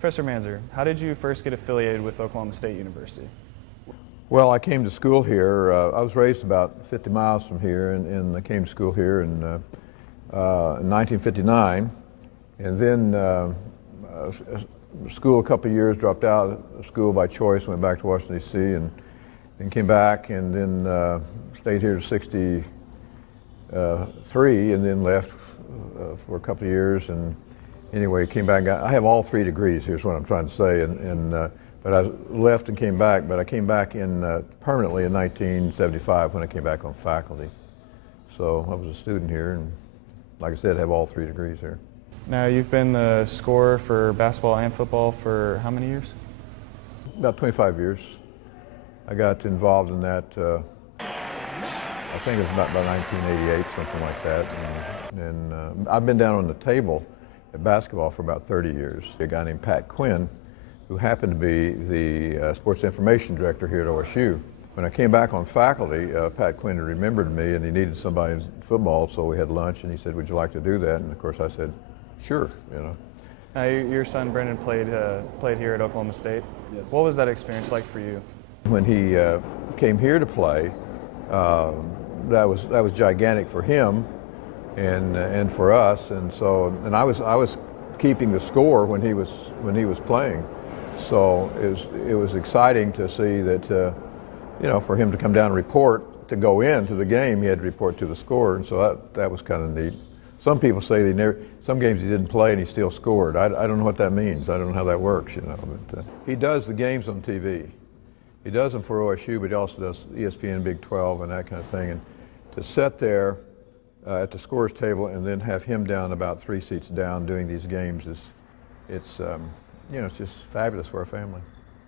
Professor Manzer, how did you first get affiliated with Oklahoma State University? Well, I came to school here. I was raised about 50 miles from here, and I came to school here in 1959. And then school a couple of years, dropped out of school by choice, went back to Washington, D.C., and then came back, and then stayed here to 63, and then left for a couple of years. And anyway, came back. I have all 3 degrees, here's what I'm trying to say. But I left and came back, but I came back permanently in 1975 when I came back on faculty. So I was a student here, and like I said, I have all 3 degrees here. Now, you've been the scorer for basketball and football for how many years? About 25 years. I got involved in that, I think it was about 1988, something like that. And I've been down on the table at basketball for about 30 years. A guy named Pat Quinn, who happened to be the sports information director here at OSU. When I came back on faculty, Pat Quinn remembered me, and he needed somebody in football, so we had lunch, and he said, "Would you like to do that?" And of course I said, "Sure," you know. Now, your son Brendan played here at Oklahoma State. Yes. What was that experience like for you? When he came here to play, that was gigantic for him and for us, and I was keeping the score when he was playing. So it was exciting to see that, for him to come down and report, to go into the game, he had to report to the score, and so that was kind of neat. Some people say some games he didn't play and he still scored. I don't know what that means. I don't know how that works, But he does the games on TV. He does them for OSU, but he also does ESPN, Big 12, and that kind of thing. And to sit there at the scorer's table and then have him down about 3 seats down doing these games it's just fabulous for our family.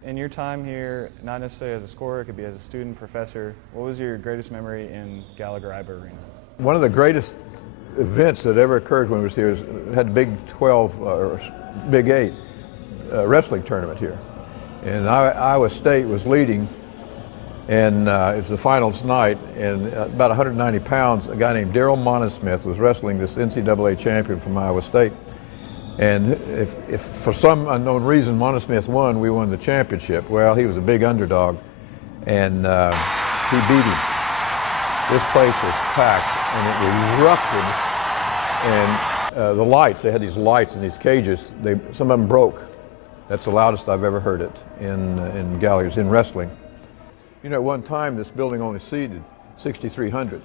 In your time here, not necessarily as a scorer, it could be as a student, professor, what was your greatest memory in Gallagher-Iba Arena? One of the greatest events that ever occurred when we was here had the Big 12 or Big 8 wrestling tournament here. And Iowa State was leading, and it was the finals night, and about 190 pounds, a guy named Daryl Monesmith was wrestling this NCAA champion from Iowa State. And if for some unknown reason Monesmith won, we won the championship. Well, he was a big underdog, and he beat him. This place was packed, and it erupted. And the lights, they had these lights in these cages, some of them broke. That's the loudest I've ever heard it in Gallagher's, in wrestling. At one time, this building only seated 6,300.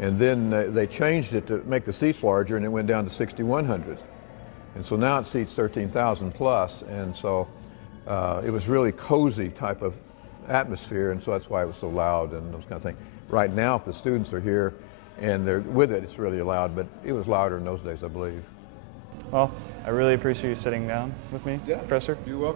And then they changed it to make the seats larger, and it went down to 6,100. And so now it seats 13,000 plus, and so it was really cozy type of atmosphere, and so that's why it was so loud and those kind of things. Right now, if the students are here and they're with it, it's really loud, but it was louder in those days, I believe. Well, I really appreciate you sitting down with me, Professor. You're welcome.